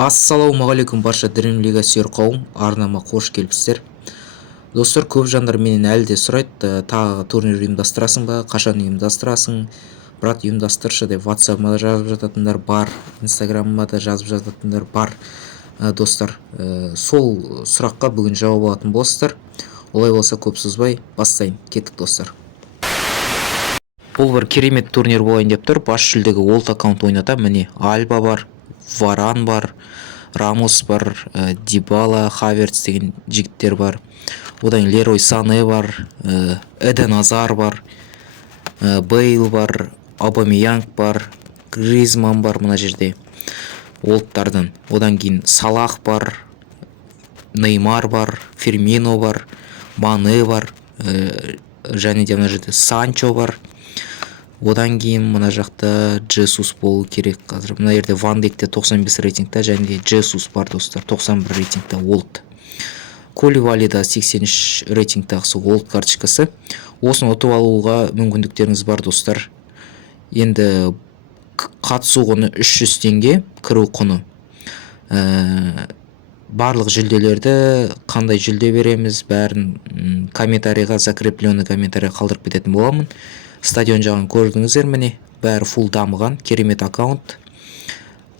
Ассалаумағалейкум барша Dream League сүйер қауым, арнама қош келіпсіздер. Достар, көп жандар менен әлі де сұрайды, тағы турнир ұйымдастырасың ба, қашан ұйымдастырасың? Брат, ұйымдастыршы деп WhatsApp-ма да жазып жататындар бар, Instagram-ма да жазып жататындар бар. Достар, сол сұраққа бүгін жауап алатын боласыздар. Олай болса көп созбай бастайын. Кеттік достар. Бұл бір керемет турнир болайын деп тұр. Бас жүлдеге Олд аккаунт ойната. Міне Альба бар, Варан бар, Рамос бар, Дибала, Хаверц деген жігіттер бар. Одан Лерой Сане бар, Эден Азар бар, Бейл бар, Абамеянг бар, Гризман бар мына жерде олдтардан. Одан кейін Салах бар, Неймар бар, Фермино бар, Мане бар, және де мына жерде Санчо бар. Одан кейін мына жақта Джесус болу керек қазір. Мына жерде Ван Дейкте 95 рейтингта, және де Джесус бар достар, 91 рейтингта олд. Коливалида 83 рейтингтағысы олд карточкасы. Осыны ұтып алуға мүмкіндіктеріңіз бар достар. Енді қатысу құны 300 теңге, кіру құны. Барлық жүлделерді, қандай жүлде береміз, бәрін комментарийға, закрепленный комментарий қалдырып кететін боламын. Стадион жағын көрдіңіздер, міне бәрі фул дамыған, керемет аккаунт.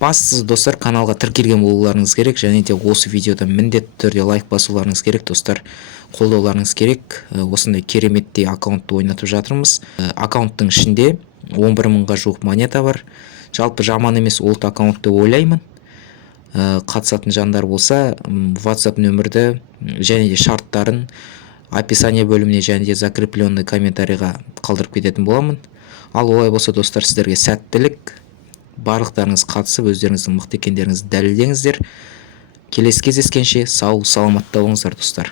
Бастысы достар, каналға тіркелген болуларыңыз керек, және де осы видеода міндетті түрде лайк басуларыңыз керек достар. Қолдауларыңыз керек. Осындай кереметтей аккаунтты ойнатып жатырмыз. Аккаунттың ішінде 11 мыңға жуық монета бар. Жалпы жаман емес олд аккаунт деп ойлаймын. Қатысатын жандар болса, WhatsApp нөмірді және де шарттарын описание бөліміне және де закрепленный комментарийға қалдырып кететін боламын. Ал олай болса достар, сіздерге сәттілік. Барлықтарыңыз қатысып, өздеріңіздің мықты екендеріңізді дәлелдеңіздер. Келесі кездескенше сау саламатта болыңыздар достар.